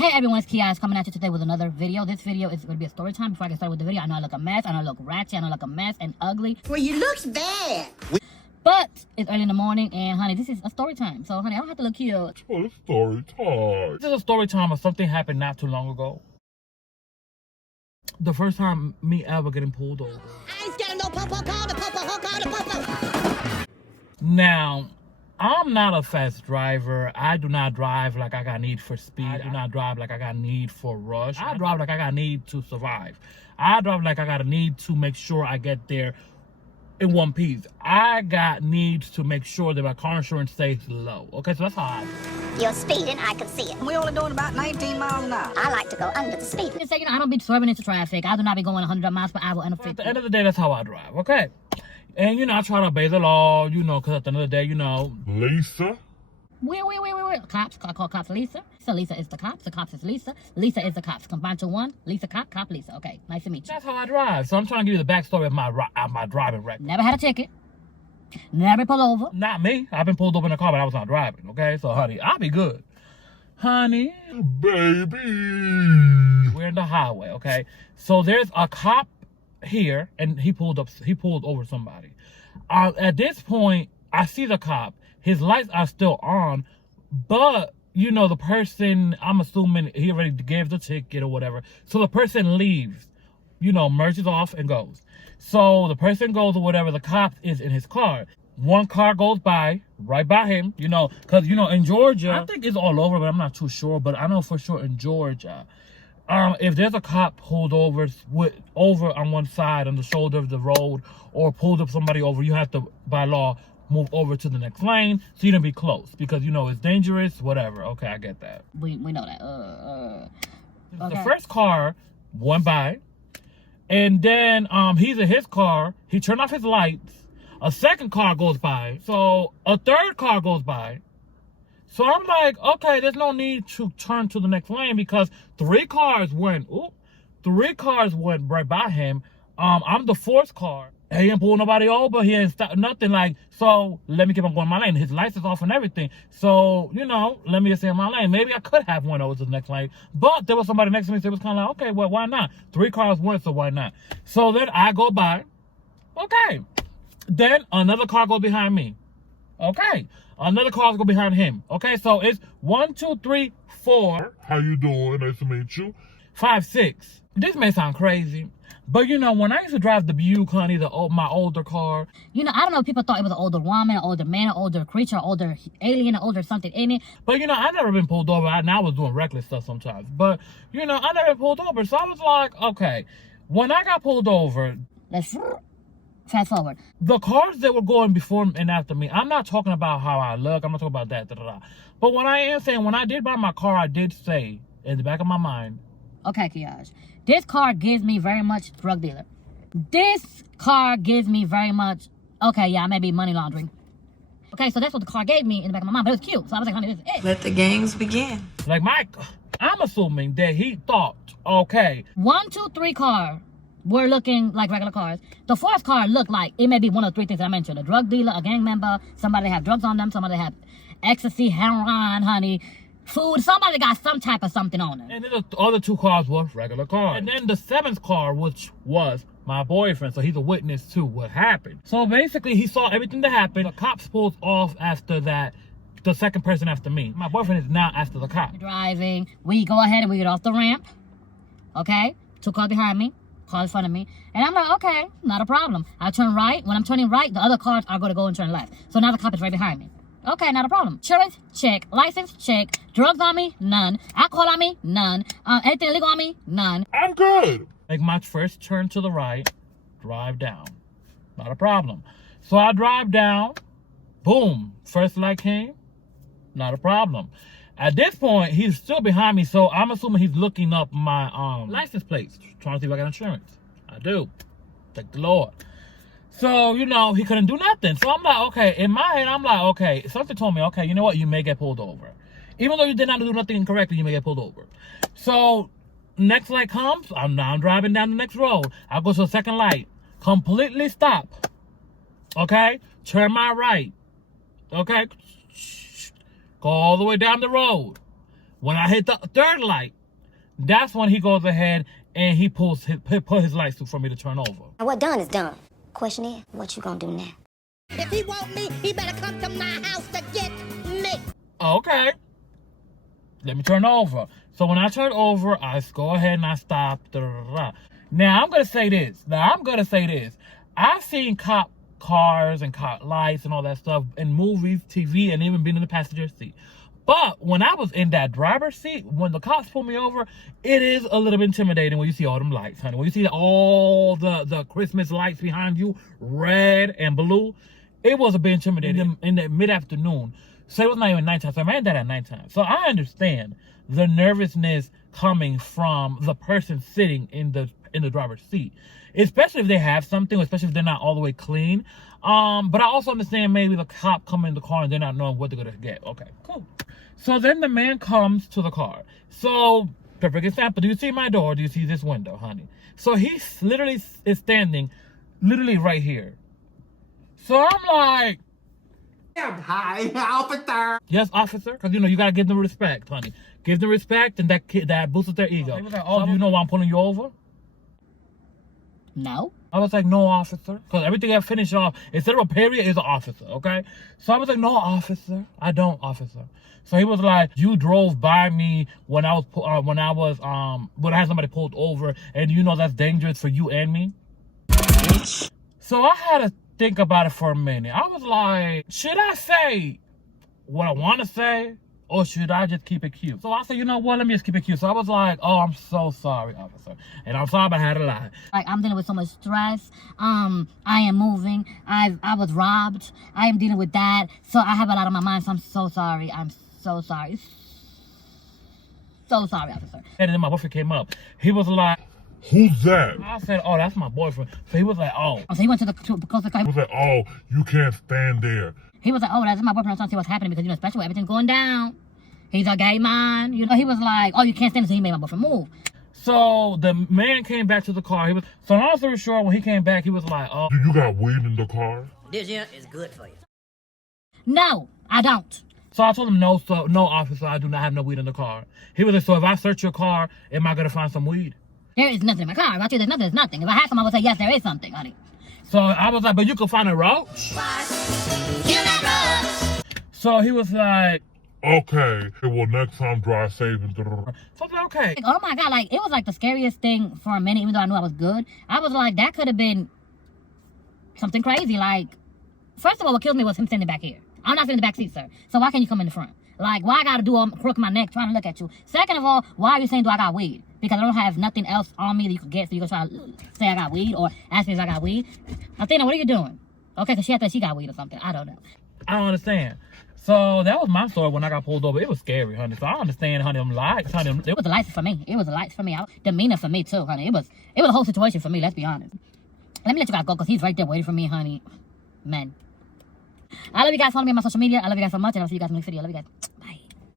Hey everyone, it's Kia coming at you today with another video. This video is going to be a story time. Before I get started with the video, I know I look a mess. I know I look ratchet. I know I look a mess and ugly. Well, you looks bad. But it's early in the morning and honey, this is a story time. So honey, I don't have to look cute. Well, it's story time. This is a story time of something happened not too long ago. The first time me ever getting pulled over. I ain't scared of no po-po, call the po-po, call the po-po. Now, I'm not a fast driver. I do not drive like I got need for speed. I do not drive like I got need for rush. I drive like I got need to survive. I drive like I got a need to make sure I get there in one piece. I got needs to make sure that my car insurance stays low. Okay, so that's how I do. You're speeding, I can see it. We only doing about 19 miles an hour. I like to go under the speed limit. So, I don't be swerving into traffic. I do not be going 100 miles per hour. At the end of the day, that's how I drive, okay? And, I try to obey the law, because at the end of the day, Lisa? Wait. Cops, I call cops Lisa. So Lisa is the cops is Lisa. Lisa is the cops. Combined to one. Lisa cop, cop Lisa. Okay, nice to meet you. That's how I drive. So I'm trying to give you the backstory of my driving record. Never had a ticket. Never pulled over. Not me. I've been pulled over in a car, but I was not driving, okay? So, honey, I'll be good. Honey. Baby. We're in the highway, okay? So there's a cop here, and he pulled over somebody. At this point, I see the cop. His lights are still on, but, the person, I'm assuming he already gave the ticket or whatever. So the person leaves, merges off and goes. So the person goes or whatever, the cop is in his car. One car goes by, right by him, because, in Georgia, I think it's all over, but I'm not too sure. But I know for sure in Georgia, if there's a cop pulled over on one side on the shoulder of the road or pulled up somebody over, you have to, by law, move over to the next lane so you don't be close because, it's dangerous, whatever. Okay, I get that. We know that. Okay. The first car went by, and then he's in his car. He turned off his lights. A second car goes by. So a third car goes by. So I'm like, okay, there's no need to turn to the next lane because three cars went right by him. I'm the fourth car. He ain't pull nobody over. He ain't stop nothing. So let me keep on going my lane. His lights is off and everything. So, let me just stay in my lane. Maybe I could have went over to the next lane. But there was somebody next to me. So it was kind of like, okay, well, why not? Three cars went, so why not? So then I go by. Okay. Then another car goes behind me. Okay. Another car goes behind him. Okay, so it's 1, 2, 3, 4. How you doing? Nice to meet you. 5, 6. This may sound crazy. But, when I used to drive the Buick, honey, my older car. I don't know if people thought it was an older woman, an older man, an older creature, an older alien, an older something in it. But, I never been pulled over. I was doing reckless stuff sometimes. But, I never been pulled over. So I was like, okay. When I got pulled over. Let's fast forward. The cars that were going before and after me, I'm not talking about how I look. I'm not talking about that. But what I am saying, when I did buy my car, I did say in the back of my mind. Okay, Kiaj. This car gives me very much drug dealer. This car gives me very much, okay, yeah, maybe money laundering. Okay, so that's what the car gave me in the back of my mind, but it was cute. So I was like, honey, this is it. Let the games begin. I'm assuming that he thought, okay. 1, 2, 3 car were looking like regular cars. The fourth car looked like it may be one of the three things that I mentioned. A drug dealer, a gang member, somebody that have drugs on them, somebody that have ecstasy, heroin, honey, food, somebody got some type of something on them. And then the other 2 cars were regular cars. And then the 7th car, which was my boyfriend, so he's a witness to what happened. So basically, he saw everything that happened. The cops pulled off after that, the second person after me. My boyfriend is now after the cop. Driving, we go ahead and we get off the ramp. Okay, 2 cars behind me, car in front of me. And I'm like, okay, not a problem. I turn right. When I'm turning right, the other cars are going to go and turn left. So now the cop is right behind me. Okay, not a problem. Insurance, check. License, check. Drugs on me, none. Alcohol on me, none. Anything illegal on me, none. I'm good. Make my first turn to the right, drive down. Not a problem. So I drive down, boom. First light came, not a problem. At this point, he's still behind me, so I'm assuming he's looking up my license plates, trying to see if I got insurance. I do. Thank the Lord. So, he couldn't do nothing. So I'm like, okay, in my head, I'm like, okay, something told me, okay, you know what, you may get pulled over. Even though you did not do nothing incorrectly, you may get pulled over. So, next light comes, I'm driving down the next road. I go to the second light, completely stop. Okay, turn my right. Okay, go all the way down the road. When I hit the third light, that's when he goes ahead and he put his lights through for me to turn over. And what done is done. Question is, what you gonna do now? If he want me, he better come to my house to get me. Okay. Let me turn over. So when I turn over, I go ahead and I stop. Now, I'm going to say this. I've seen cop cars and cop lights and all that stuff in movies, TV, and even been in the passenger seat. But when I was in that driver's seat, when the cops pull me over, it is a little bit intimidating when you see all them lights, honey. When you see all the Christmas lights behind you, red and blue, it was a bit intimidating in the mid-afternoon. So it was not even nighttime. So I ran that at nighttime. So I understand the nervousness coming from the person sitting in the driver's seat, especially if they have something, especially if they're not all the way clean. But I also understand maybe the cop coming in the car and they're not knowing what they're gonna get. Okay, cool. So then the man comes to the car. So perfect example. Do you see my door? Do you see this window, honey? So he literally is standing, literally right here. So I'm like, Hi, officer. yes, officer, because you gotta give them respect, honey. Give them respect, and that boosts their ego. He was like, oh, do you know why I'm pulling you over? No. I was like, no, officer, because everything I finished off instead of a period is an officer, okay? So I was like, no, officer, I don't, officer. So he was like, you drove by me when I had somebody pulled over, and you know that's dangerous for you and me. So I had to think about it for a minute. I was like, should I say what I want to say, or should I just keep it cute? So I said, you know what, let me just keep it cute. So I was like, oh, I'm so sorry, officer. And I'm sorry I had to lie. Like, I'm dealing with so much stress. I am moving. I was robbed. I am dealing with that. So I have a lot on my mind. So I'm so sorry. I'm so sorry. So sorry, officer. And then my boyfriend came up. He was like, Who's that? I said, oh, that's my boyfriend. So he was like, oh. So he went to the closer car. He was like, oh, you can't stand there. He was like, oh, that's my boyfriend. I'm trying to see what's happening because, especially with everything going down. He's a gay man. He was like, oh, you can't stand it. So he made my boyfriend move. So the man came back to the car. So long story short, when he came back, he was like, oh. You got weed in the car? This here is good for you. No, I don't. So I told him, no, officer, I do not have no weed in the car. He was like, so if I search your car, am I going to find some weed? There is nothing in my car. If I tell you there's nothing. If I had some, I would say, yes, there is something, honey. So I was like, but you can find a roach? So he was like, Okay. Well, next time, drive safe. so I was like, okay. Oh my God, it was like the scariest thing for a minute, even though I knew I was good. I was like, that could have been something crazy. Like, first of all, what killed me was him standing back here. I'm not sitting in the back seat, sir. So why can't you come in the front? Like, why I gotta do all crook my neck trying to look at you? Second of all, why are you saying do I got weed? Because I don't have nothing else on me that you could get, so you gonna try to say I got weed or ask me if I got weed? Athena, what are you doing? Okay, because she had that she got weed or something. I don't know. I don't understand. So that was my story when I got pulled over. It was scary, honey. So I understand, honey, them lights, honey. It was the lights for me. It was the lights for me. Demeanor for me too, honey. It was a whole situation for me, let's be honest. Let me let you guys go because he's right there waiting for me, honey. Man. I love you guys. Follow me on my social media. I love you guys so much, and I'll see you guys in the next video. I love you guys.